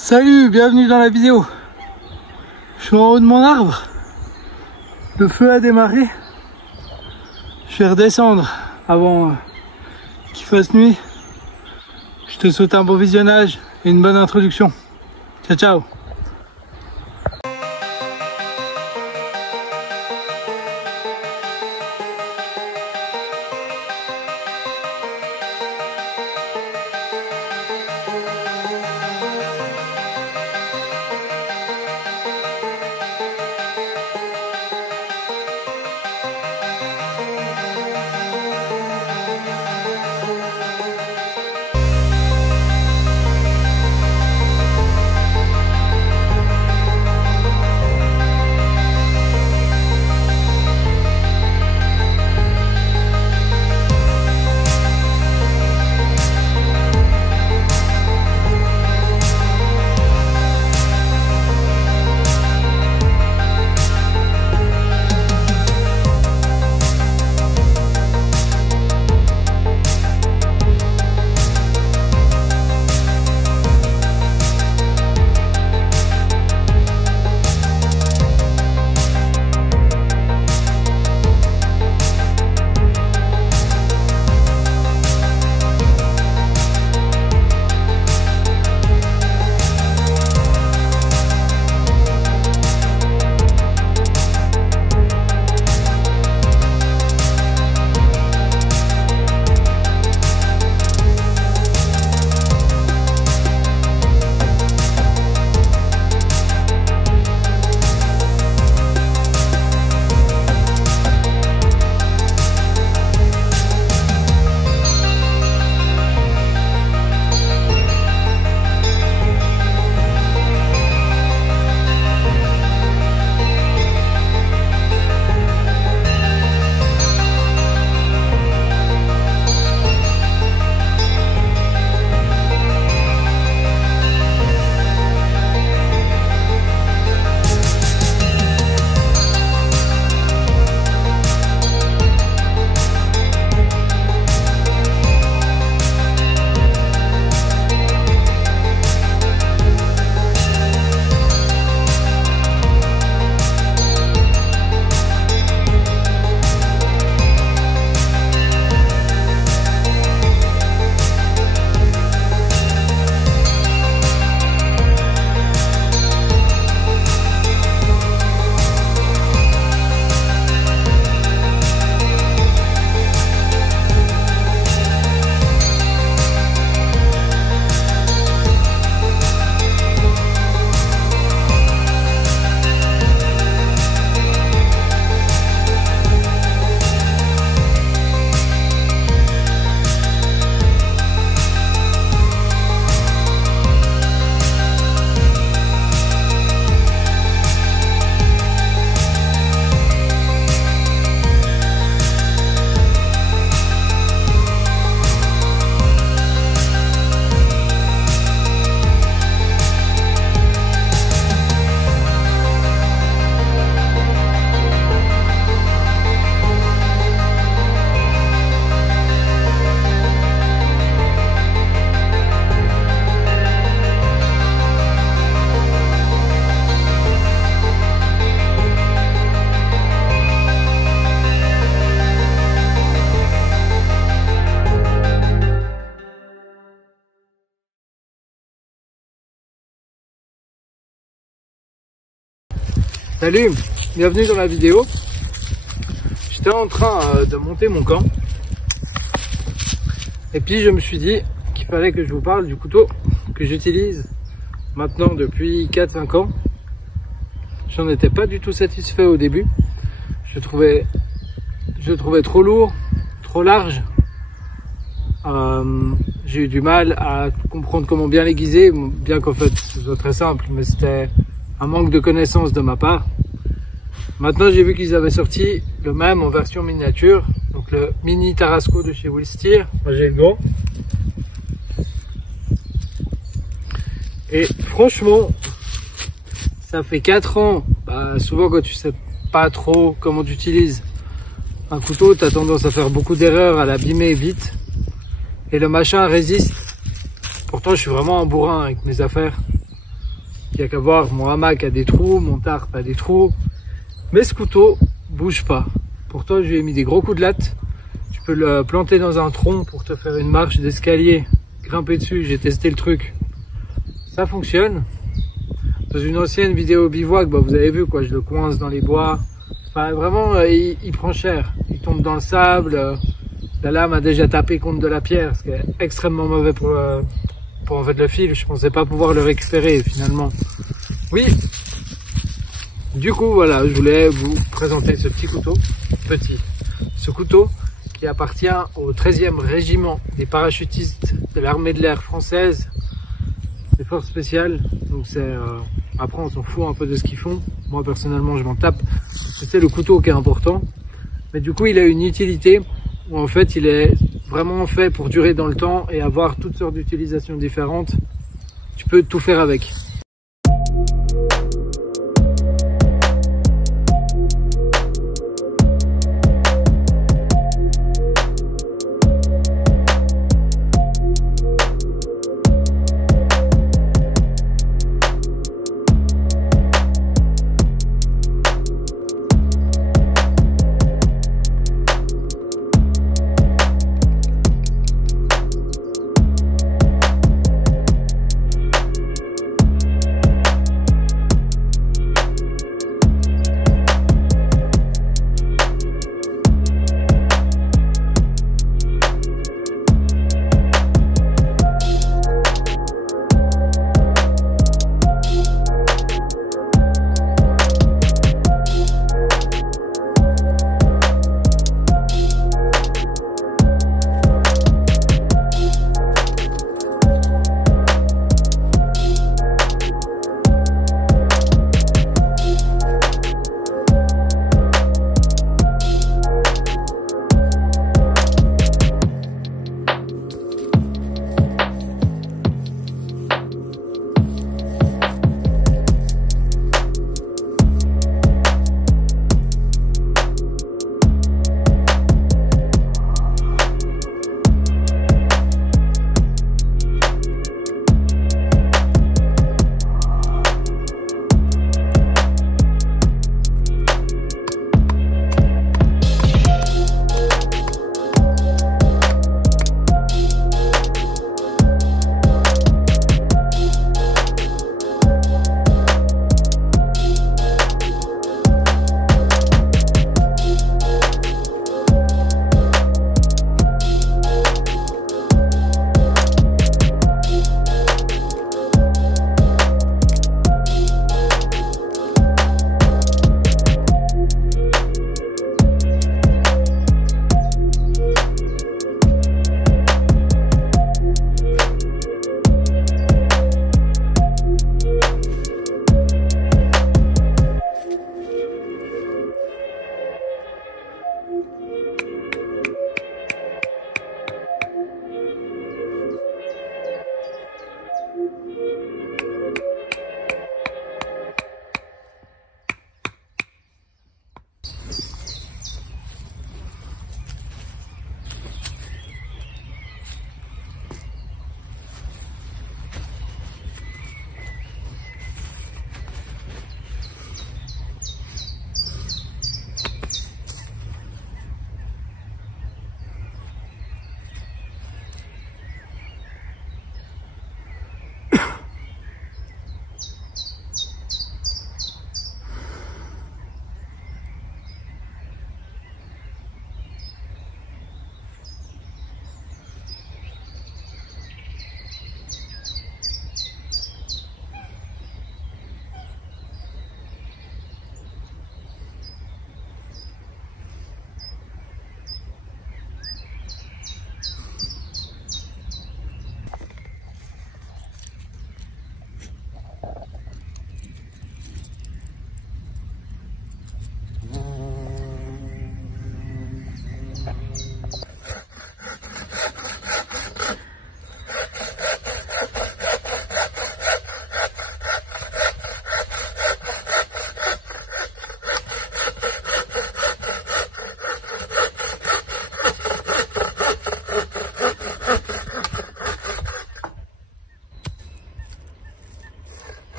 Salut, bienvenue dans la vidéo. Je suis en haut de mon arbre. Le feu a démarré. Je vais redescendre avant qu'il fasse nuit. Je te souhaite un bon visionnage et une bonne introduction. Ciao, ciao. Salut, bienvenue dans la vidéo. J'étais en train de monter mon camp et puis je me suis dit qu'il fallait que je vous parle du couteau que j'utilise maintenant depuis 4-5 ans. J'en étais pas du tout satisfait au début. Je le trouvais trop lourd, trop large. J'ai eu du mal à comprendre comment bien l'aiguiser, bien qu'en fait ce soit très simple, mais c'était un manque de connaissance de ma part. Maintenant j'ai vu qu'ils avaient sorti le même en version miniature, donc le mini Tarasco de chez Willsteer. Moi j'ai le gros. Et franchement, ça fait 4 ans, souvent quand tu sais pas trop comment tu utilises un couteau, tu as tendance à faire beaucoup d'erreurs, à l'abîmer vite. Et le machin résiste. Pourtant je suis vraiment un bourrin avec mes affaires. Il n'y a qu'à voir, mon hamac a des trous, mon tarp a des trous. Mais ce couteau bouge pas. Pourtant, je lui ai mis des gros coups de latte. Tu peux le planter dans un tronc pour te faire une marche d'escalier. Grimper dessus, j'ai testé le truc. Ça fonctionne. Dans une ancienne vidéo bivouac, bah, vous avez vu quoi, je le coince dans les bois. Enfin, vraiment, il prend cher. Il tombe dans le sable. La lame a déjà tapé contre de la pierre, ce qui est extrêmement mauvais pour en fait le fil. Je pensais pas pouvoir le récupérer finalement. Oui. Du coup, voilà, je voulais vous présenter ce petit couteau. Ce couteau qui appartient au 13e régiment des parachutistes de l'armée de l'air française. C'est force spéciale, donc c'est après on s'en fout un peu de ce qu'ils font. Moi personnellement je m'en tape. C'est le couteau qui est important. Mais du coup il a une utilité où en fait il est vraiment fait pour durer dans le temps et avoir toutes sortes d'utilisations différentes. Tu peux tout faire avec.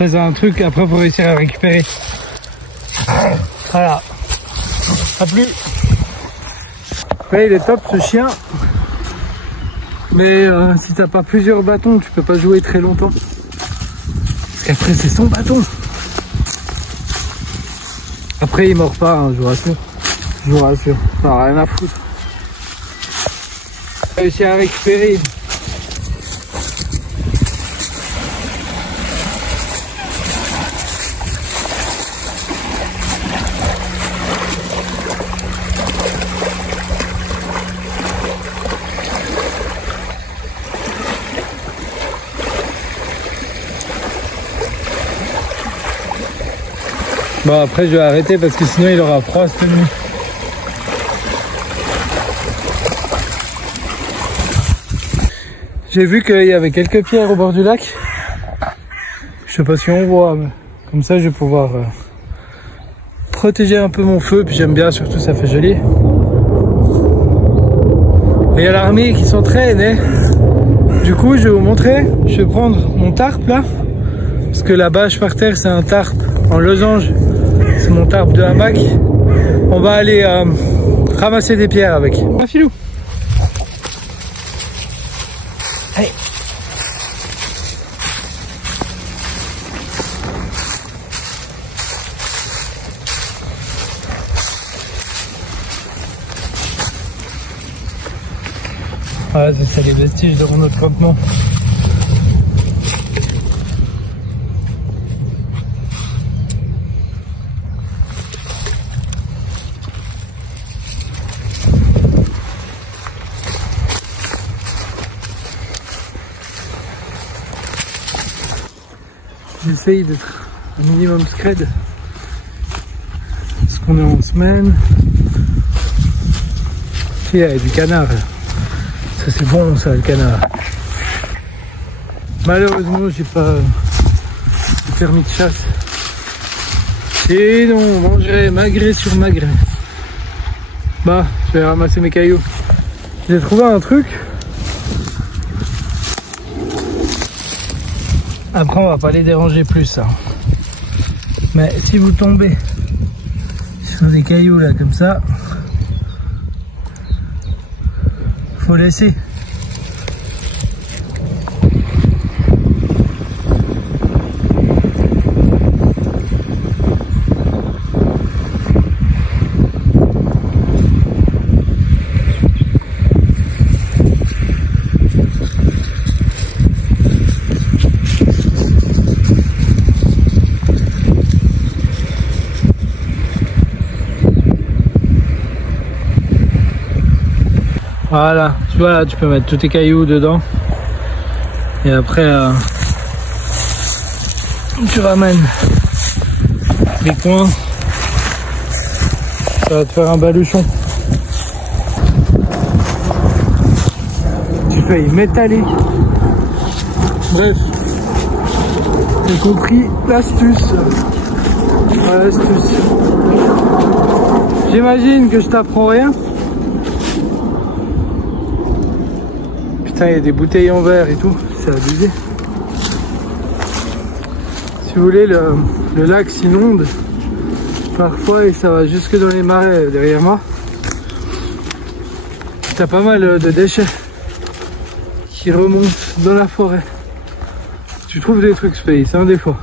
Ça c'est un truc, après faut réussir à récupérer. Voilà. A plus. Ouais, il est top ce chien. Mais si t'as pas plusieurs bâtons, tu peux pas jouer très longtemps. Parce qu'après c'est son bâton. Après il mord pas, hein, je vous rassure. Je vous rassure. T'as rien à foutre. J'ai réussi à récupérer. Bon après je vais arrêter parce que sinon il aura froid cette nuit. J'ai vu qu'il y avait quelques pierres au bord du lac. Je sais pas si on voit, mais comme ça je vais pouvoir protéger un peu mon feu. Puis j'aime bien, surtout ça fait joli. Et il y a l'armée qui s'entraîne. Du coup je vais vous montrer. Je vais prendre mon tarp là. Parce que la bâche par terre c'est un tarp en losange. C'est mon tarp de hamac. On va aller ramasser des pierres avec. Ah filou. Hey. Ah, c'est les vestiges de mon autre campement. J'essaye d'être un minimum scred parce qu'on est en semaine. Il y a du canard. Ça c'est bon ça, le canard. Malheureusement j'ai pas de permis de chasse. Sinon on mangerait magret sur magret. Bah je vais ramasser mes cailloux. J'ai trouvé un truc. Après on va pas les déranger plus hein. Mais si vous tombez sur des cailloux là comme ça, faut laisser. Voilà, tu vois là, tu peux mettre tous tes cailloux dedans. Et après, tu ramènes les coins. Ça va te faire un baluchon. Tu fais m'étaler. Bref, j'ai compris l'astuce. Voilà l'astuce. J'imagine que je t'apprends rien. Il y a des bouteilles en verre et tout, c'est abusé. Si vous voulez, le lac s'inonde parfois et ça va jusque dans les marais derrière moi. T'as pas mal de déchets qui remontent dans la forêt. Tu trouves des trucs space, hein, des fois.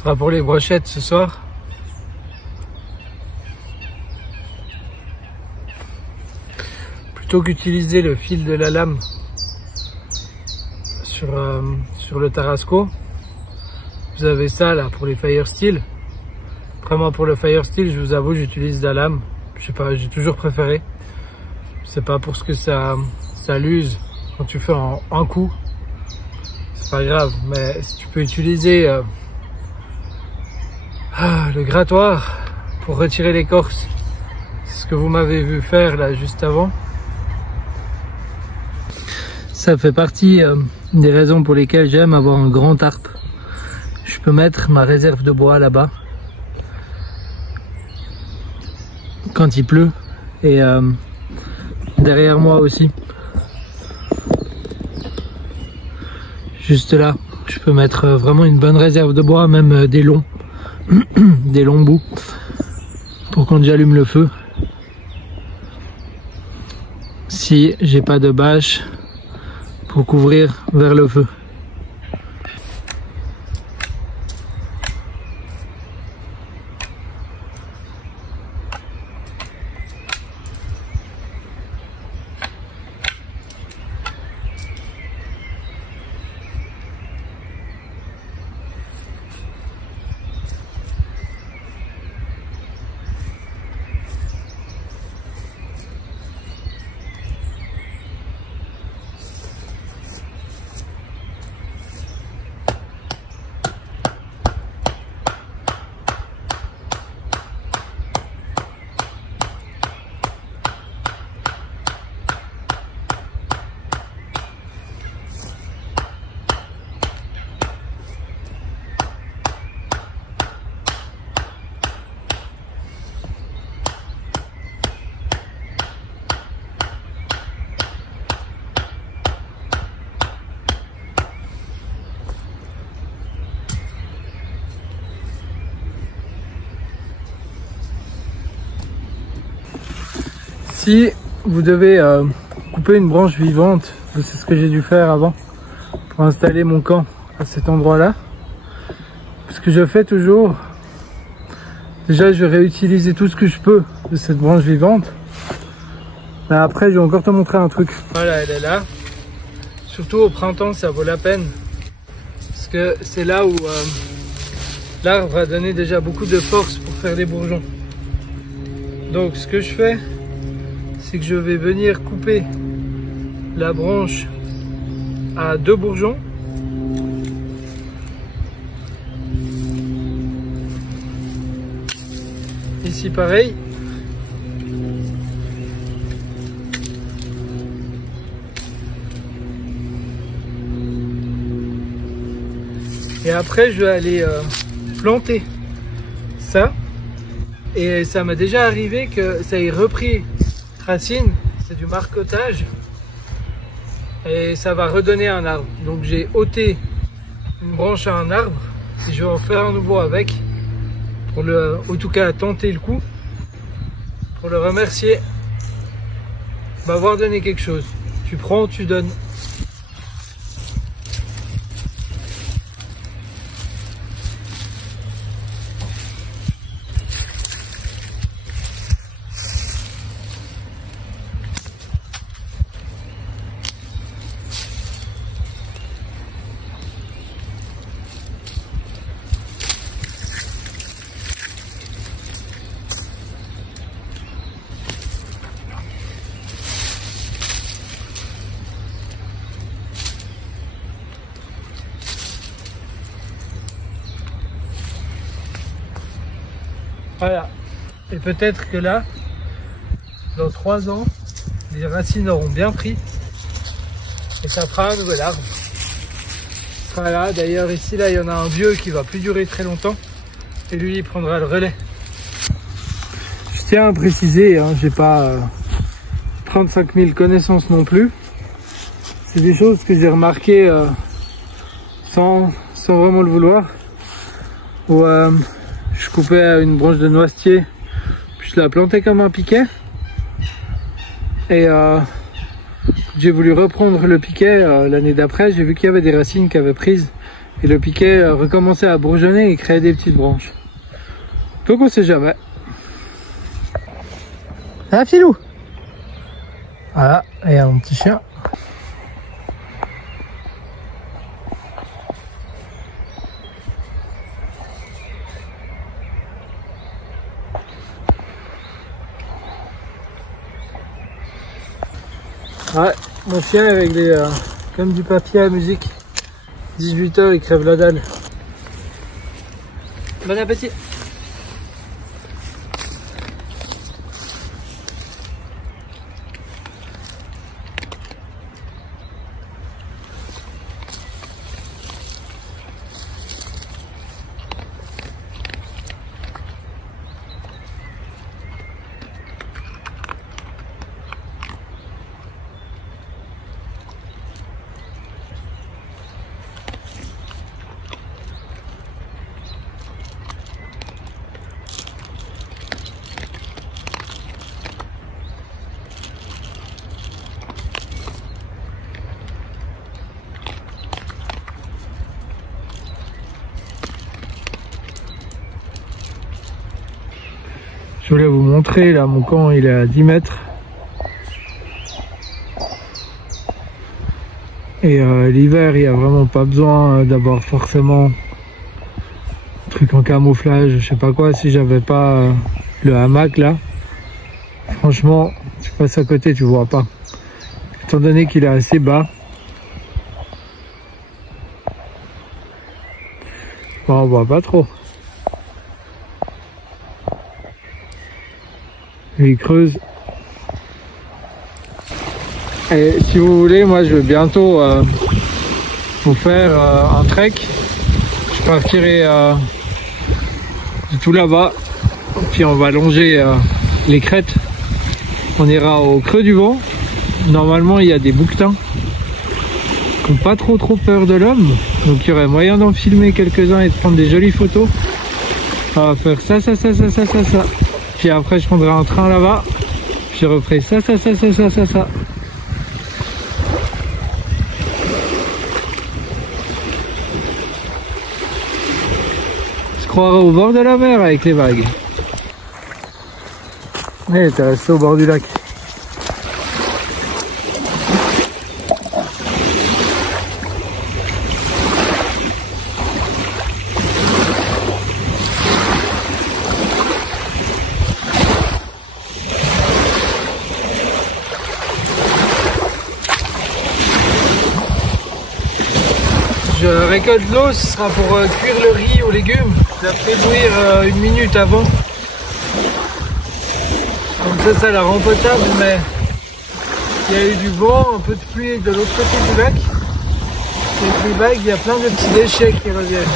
Ce sera pour les brochettes ce soir. Plutôt qu'utiliser le fil de la lame sur le Tarasco, vous avez ça là pour les Firesteel. Vraiment pour le Firesteel, je vous avoue, j'utilise la lame. Je sais pas, j'ai toujours préféré. C'est pas pour ce que ça l'use quand tu fais en un coup. C'est pas grave, mais si tu peux utiliser le grattoir pour retirer l'écorce, c'est ce que vous m'avez vu faire là juste avant. Ça fait partie des raisons pour lesquelles j'aime avoir un grand tarp. Je peux mettre ma réserve de bois là-bas quand il pleut et derrière moi aussi. Juste là, je peux mettre vraiment une bonne réserve de bois, même des longs, des longs bouts pour quand j'allume le feu. Si j'ai pas de bâche pour couvrir vers le feu. Si vous devez couper une branche vivante, c'est ce que j'ai dû faire avant pour installer mon camp à cet endroit là. Ce que je fais toujours, déjà je vais réutiliser tout ce que je peux de cette branche vivante. Mais après je vais encore te montrer un truc. Voilà, elle est là. Surtout au printemps ça vaut la peine. Parce que c'est là où l'arbre a donné déjà beaucoup de force pour faire des bourgeons. Donc ce que je fais, c'est que je vais venir couper la branche à 2 bourgeons. Ici pareil. Et après je vais aller planter ça. Et ça m'est déjà arrivé que ça ait repris racine, c'est du marcotage et ça va redonner un arbre. Donc j'ai ôté une branche à un arbre et je vais en faire un nouveau avec pour le, en tout cas tenter le coup, pour le remercier de m'avoir donné quelque chose. Tu prends, tu donnes. Voilà, et peut-être que là, dans 3 ans, les racines auront bien pris et ça fera un nouvel arbre. Voilà, d'ailleurs ici là il y en a un vieux qui va plus durer très longtemps et lui il prendra le relais. Je tiens à préciser, hein, j'ai pas 35 000 connaissances non plus. C'est des choses que j'ai remarquées sans vraiment le vouloir. Où, je coupais une branche de noisetier, puis je la plantais comme un piquet. Et j'ai voulu reprendre le piquet l'année d'après, j'ai vu qu'il y avait des racines qui avaient prises. et le piquet recommençait à bourgeonner et créer des petites branches. Donc on sait jamais. Ah Filou! Voilà, et un petit chien. Ouais, mon chien avec des comme du papier à musique. 18h, il crève la dalle. Bon appétit. Je voulais vous montrer, là mon camp il est à 10 mètres. Et l'hiver il n'y a vraiment pas besoin d'avoir forcément un truc en camouflage, je sais pas quoi, si j'avais pas le hamac là. Franchement, tu passes à côté, tu vois pas. Étant donné qu'il est assez bas. Bon, on voit pas trop. Il creuse. Et si vous voulez, moi je vais bientôt vous faire un trek. Je partirai de tout là-bas, puis on va longer les crêtes. On ira au creux du vent. Normalement il y a des bouquetins qui n'ont pas trop peur de l'homme, donc il y aurait moyen d'en filmer quelques-uns et de prendre des jolies photos. On va faire ça. Puis après je prendrai un train là-bas, je referai ça. Je croirais au bord de la mer avec les vagues. Et t'es resté au bord du lac. Je récolte l'eau, ce sera pour cuire le riz aux légumes. Je la ferai bouillir 1 minute avant. Comme ça la rend potable, mais il y a eu du vent, un peu de pluie de l'autre côté du lac. Avec les vagues, il y a plein de petits déchets qui reviennent.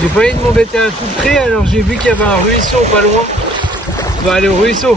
J'ai pas envie de m'embêter à tout près, alors j'ai vu qu'il y avait un ruisseau pas loin. On va aller au ruisseau.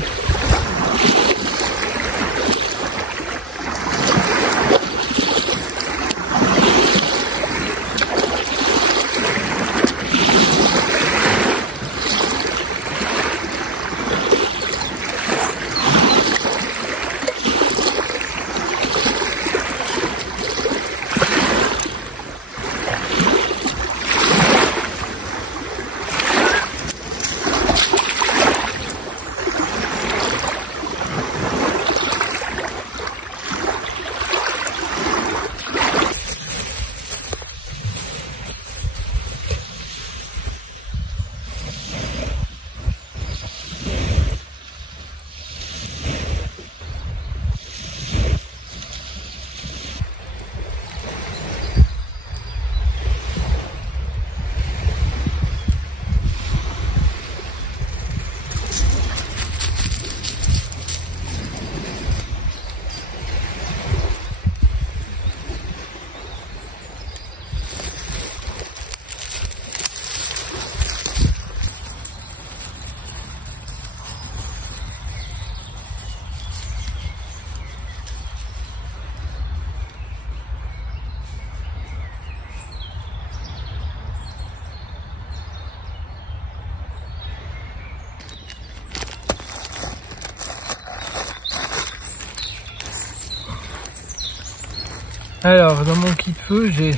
Alors dans mon kit feu j'ai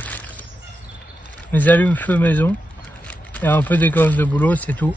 mes allumes-feu maison et un peu d'écorce de bouleau, c'est tout.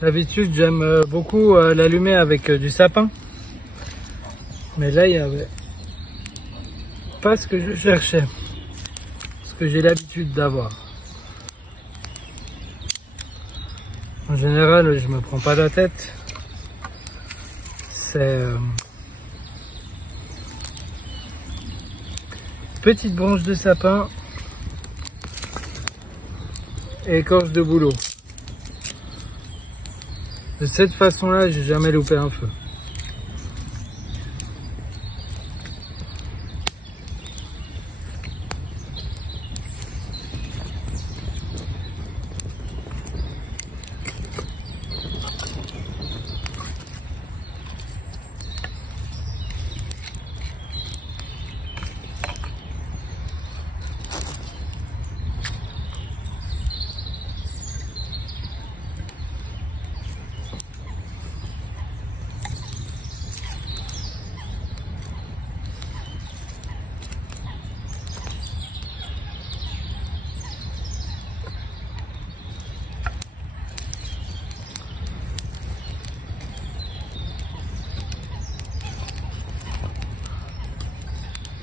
D'habitude, j'aime beaucoup l'allumer avec du sapin. Mais là, il n'y avait pas ce que je cherchais. Ce que j'ai l'habitude d'avoir. En général, je me prends pas la tête. C'est petite branche de sapin et écorce de bouleau. De cette façon-là, j'ai jamais loupé un feu.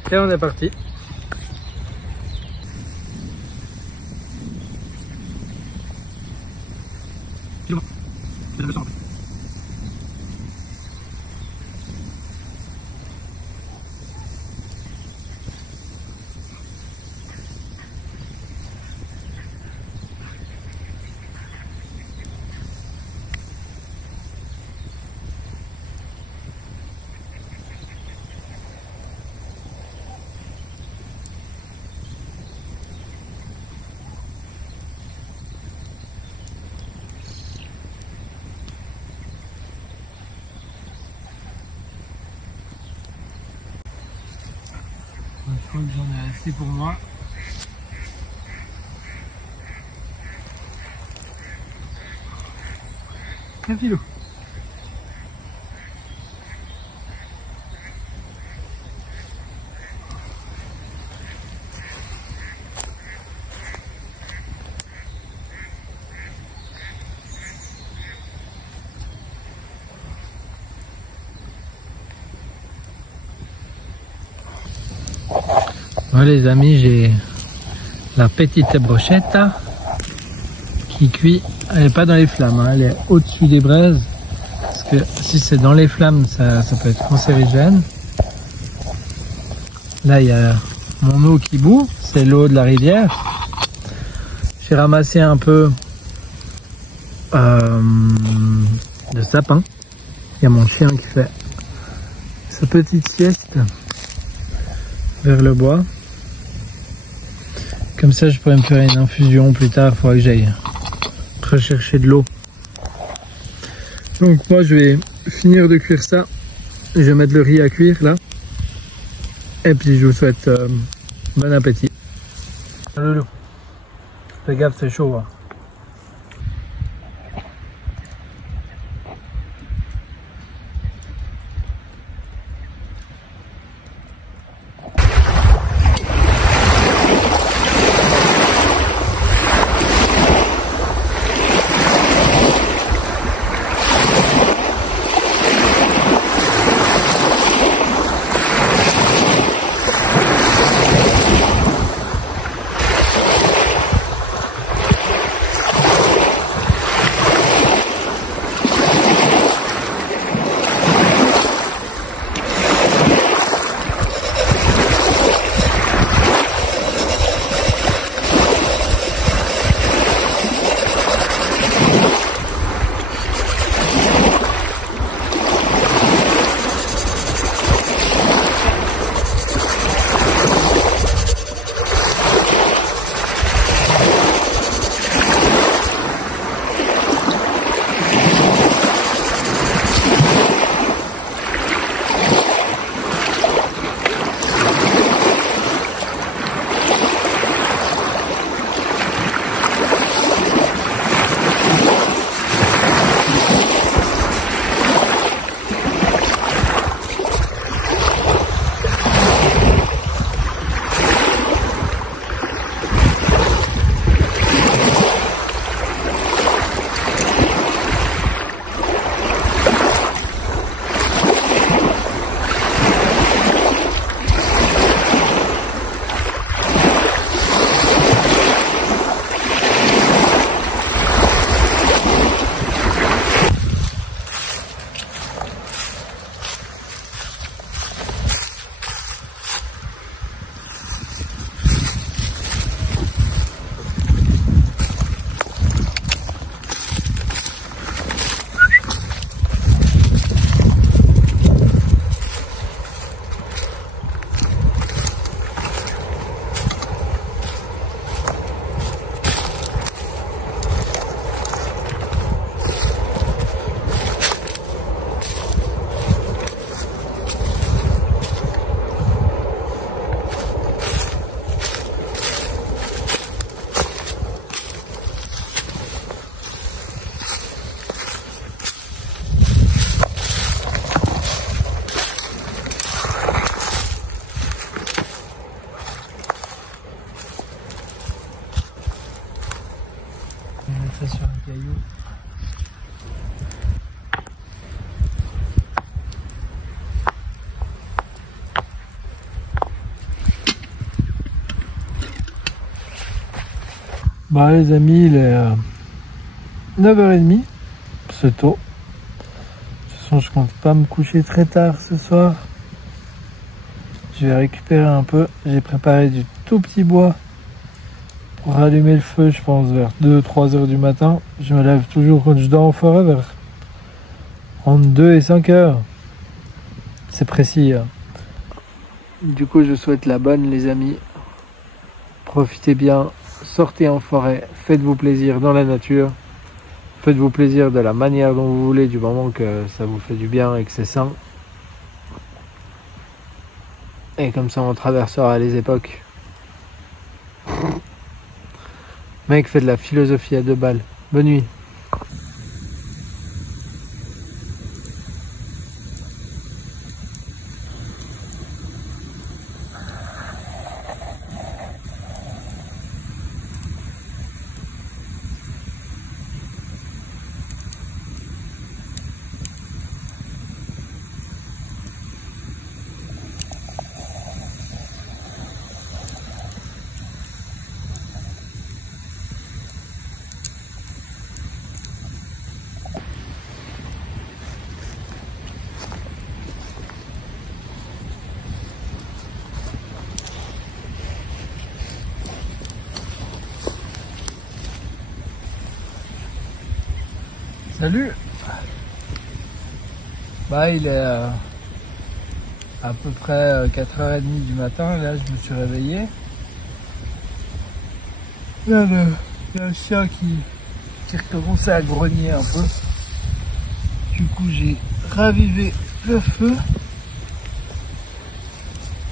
Et on est parti. Je crois que j'en ai assez pour moi. Un filou. Voilà les amis, j'ai la petite brochette qui cuit. Elle n'est pas dans les flammes, hein, elle est au-dessus des braises. Parce que si c'est dans les flammes, ça peut être cancérigène. Là, il y a mon eau qui bout, c'est l'eau de la rivière. J'ai ramassé un peu de sapin. Il y a mon chien qui fait sa petite sieste vers le bois. Comme ça, je pourrais me faire une infusion plus tard. Il faudra que j'aille rechercher de l'eau. Donc moi, je vais finir de cuire ça. Je vais mettre le riz à cuire là. Et puis, je vous souhaite bon appétit. Loulou, fais gaffe, c'est chaud. Hein. Ça sur un caillou. Bah les amis, il est 9h30, c'est tôt. De toute façon, je compte pas me coucher très tard ce soir. Je vais récupérer un peu. J'ai préparé du tout petit bois pour rallumer le feu, je pense vers 2-3 heures du matin. Je me lève toujours quand je dors en forêt vers entre 2 et 5 heures. C'est précis. Hein. Du coup, je souhaite la bonne les amis. Profitez bien, sortez en forêt, faites-vous plaisir dans la nature. Faites-vous plaisir de la manière dont vous voulez, du moment que ça vous fait du bien et que c'est sain. Et comme ça, on traversera les époques. Mec, fait de la philosophie à 2 balles. Bonne nuit. Salut. Bah il est à peu près 4h30 du matin, là je me suis réveillé. Là il y a un chien qui recommençait à grogner un peu. Du coup j'ai ravivé le feu.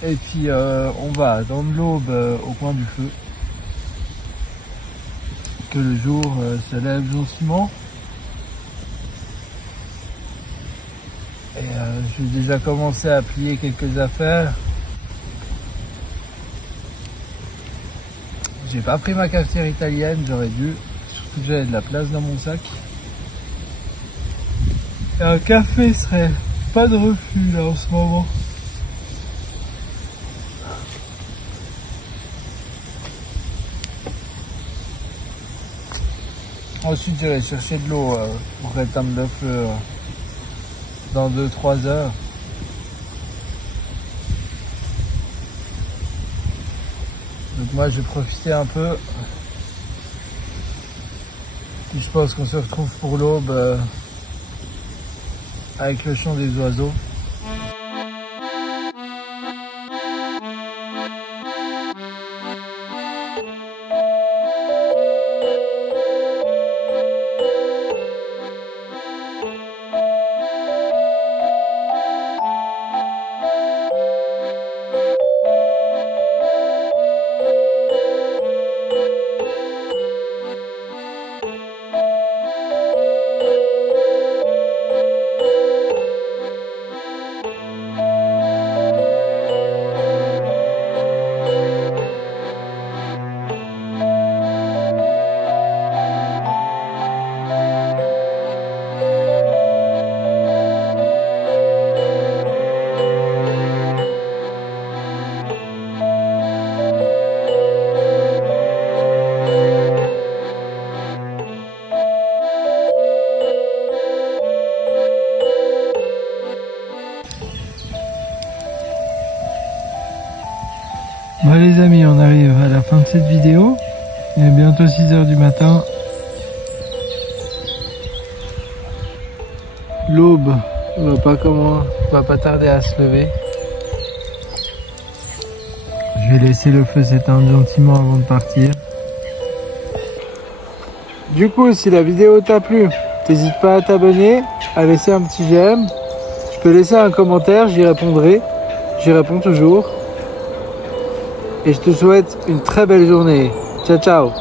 Et puis on va attendre l'aube au coin du feu. Que le jour se lève gentiment. Et j'ai déjà commencé à plier quelques affaires. J'ai pas pris ma cafetière italienne, j'aurais dû. Surtout que j'avais de la place dans mon sac. Et un café serait pas de refus là en ce moment. Ensuite j'irai chercher de l'eau pour éteindre le feu dans 2-3 heures. Donc moi je vais profiter un peu. Puis je pense qu'on se retrouve pour l'aube avec le chant des oiseaux. Bon les amis, on arrive à la fin de cette vidéo. Il est bientôt 6h du matin. L'aube va pas tarder à se lever. Je vais laisser le feu s'éteindre gentiment avant de partir. Du coup, si la vidéo t'a plu, n'hésite pas à t'abonner, à laisser un petit j'aime. Tu peux laisser un commentaire, j'y répondrai. J'y réponds toujours. Et je te souhaite une très belle journée. Ciao, ciao!